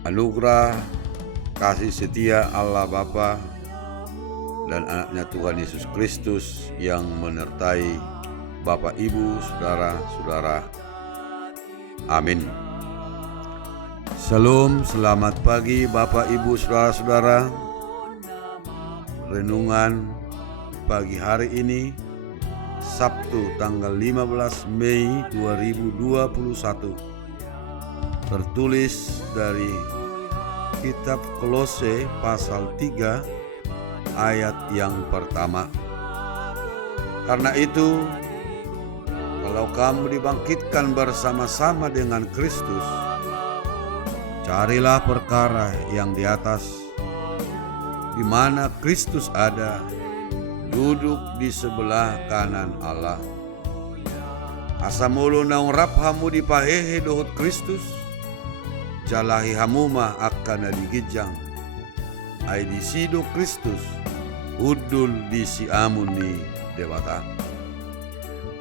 Anugerah kasih setia Allah Bapa dan anaknya Tuhan Yesus Kristus yang menyertai Bapak, Ibu, Saudara-saudara. Amin. Shalom, selamat pagi Bapak, Ibu, Saudara-saudara. Renungan pagi hari ini Sabtu tanggal 15 Mei 2021 tertulis dari kitab Kolose pasal 3 ayat yang pertama. Karena itu, kalau kamu dibangkitkan bersama-sama dengan Kristus, carilah perkara yang di atas, di mana Kristus ada, duduk di sebelah kanan Allah. Asa mulu naung rap hamu dipahehe dohut Kristus, jalahi hamuma akan digijang. Ai disido Kristus, udul disi amuni dewata.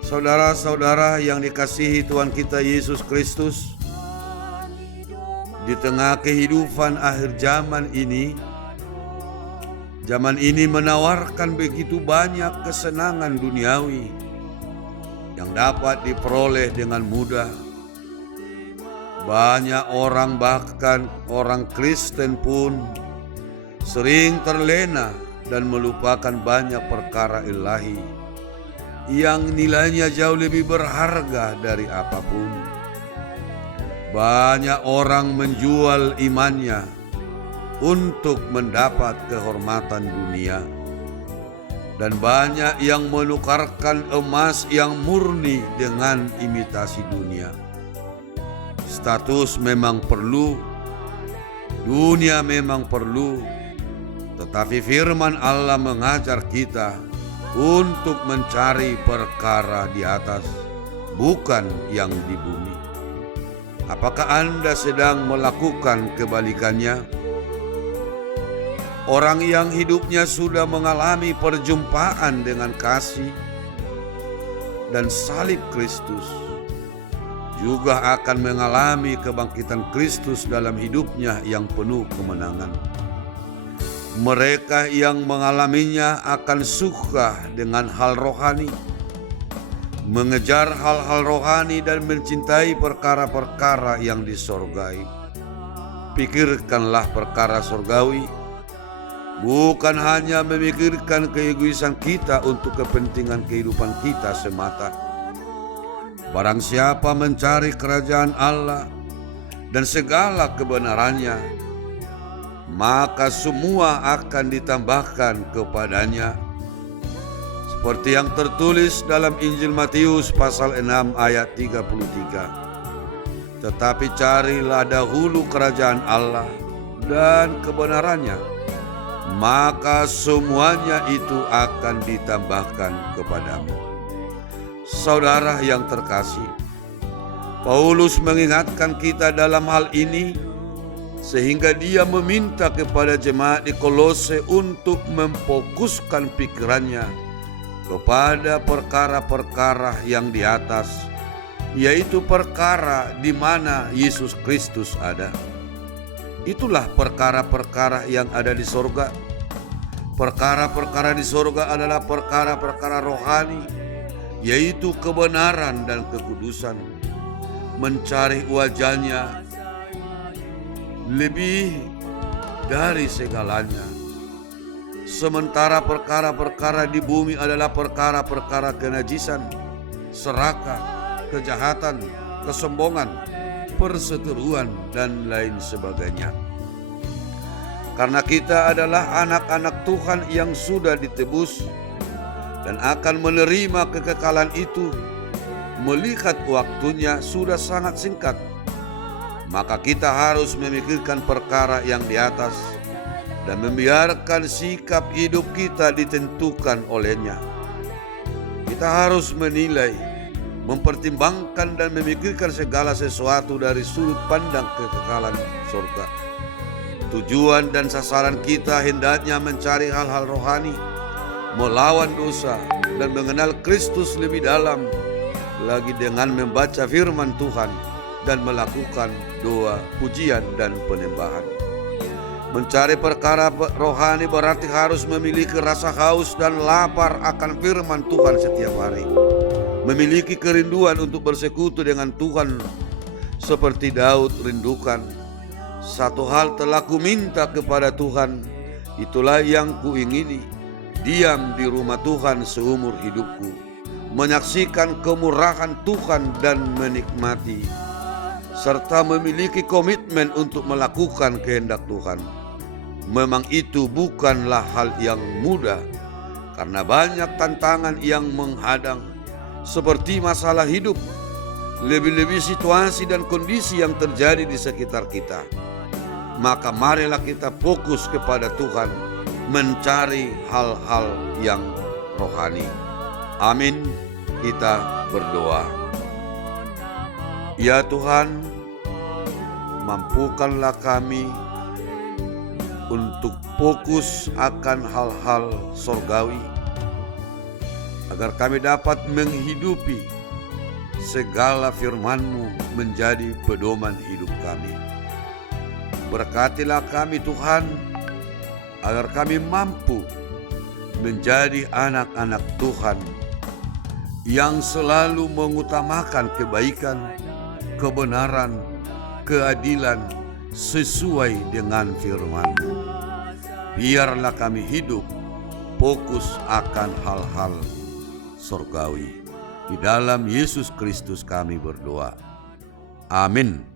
Saudara-saudara yang dikasihi Tuhan kita Yesus Kristus, di tengah kehidupan akhir zaman ini menawarkan begitu banyak kesenangan duniawi yang dapat diperoleh dengan mudah. Banyak orang, bahkan orang Kristen pun sering terlena dan melupakan banyak perkara ilahi yang nilainya jauh lebih berharga dari apapun. Banyak orang menjual imannya untuk mendapat kehormatan dunia, dan banyak yang menukarkan emas yang murni dengan imitasi dunia. Status memang perlu, dunia memang perlu, tetapi firman Allah mengajar kita untuk mencari perkara di atas, bukan yang di bumi. Apakah Anda sedang melakukan kebalikannya? Orang yang hidupnya sudah mengalami perjumpaan dengan kasih dan salib Kristus juga akan mengalami kebangkitan Kristus dalam hidupnya yang penuh kemenangan. Mereka yang mengalaminya akan suka dengan hal rohani, mengejar hal-hal rohani dan mencintai perkara-perkara yang disorgai. Pikirkanlah perkara sorgawi, bukan hanya memikirkan keegoisan kita untuk kepentingan kehidupan kita semata. Barang siapa mencari kerajaan Allah dan segala kebenarannya, maka semua akan ditambahkan kepadanya. Seperti yang tertulis dalam Injil Matius pasal 6 ayat 33. Tetapi carilah dahulu kerajaan Allah dan kebenarannya, maka semuanya itu akan ditambahkan kepadamu. Saudara yang terkasih, Paulus mengingatkan kita dalam hal ini, sehingga dia meminta kepada jemaat di Kolose untuk memfokuskan pikirannya kepada perkara-perkara yang di atas, yaitu perkara di mana Yesus Kristus ada. Itulah perkara-perkara yang ada di sorga. Perkara-perkara di sorga adalah perkara-perkara rohani, yaitu kebenaran dan kekudusan. Mencari wajahnya lebih dari segalanya. Sementara perkara-perkara di bumi adalah perkara-perkara kenajisan, serakah, kejahatan, kesombongan, perseteruan, dan lain sebagainya. Karena kita adalah anak-anak Tuhan yang sudah ditebus dan akan menerima kekekalan itu, melihat waktunya sudah sangat singkat, maka kita harus memikirkan perkara yang di atas dan membiarkan sikap hidup kita ditentukan olehnya. Kita harus menilai, mempertimbangkan dan memikirkan segala sesuatu dari sudut pandang kekekalan surga. Tujuan dan sasaran kita hendaknya mencari hal-hal rohani, melawan dosa, dan mengenal Kristus lebih dalam lagi dengan membaca firman Tuhan dan melakukan doa, pujian, dan penyembahan. Mencari perkara rohani berarti harus memiliki rasa haus dan lapar akan firman Tuhan setiap hari. Memiliki kerinduan untuk bersekutu dengan Tuhan seperti Daud rindukan. Satu hal telah kuminta kepada Tuhan, itulah yang kuingini, diam di rumah Tuhan seumur hidupku, menyaksikan kemurahan Tuhan dan menikmati, serta memiliki komitmen untuk melakukan kehendak Tuhan. Memang itu bukanlah hal yang mudah, karena banyak tantangan yang menghadang, seperti masalah hidup, lebih-lebih situasi dan kondisi yang terjadi di sekitar kita. Maka marilah kita fokus kepada Tuhan, mencari hal-hal yang rohani. Amin. Kita berdoa. Ya Tuhan, mampukanlah kami untuk fokus akan hal-hal surgawi, agar kami dapat menghidupi segala firman-Mu menjadi pedoman hidup kami. Berkatilah kami Tuhan, agar kami mampu menjadi anak-anak Tuhan yang selalu mengutamakan kebaikan, kebenaran, keadilan sesuai dengan firman-Mu. Biarlah kami hidup fokus akan hal-hal surgawi. Di dalam Yesus Kristus kami berdoa. Amin.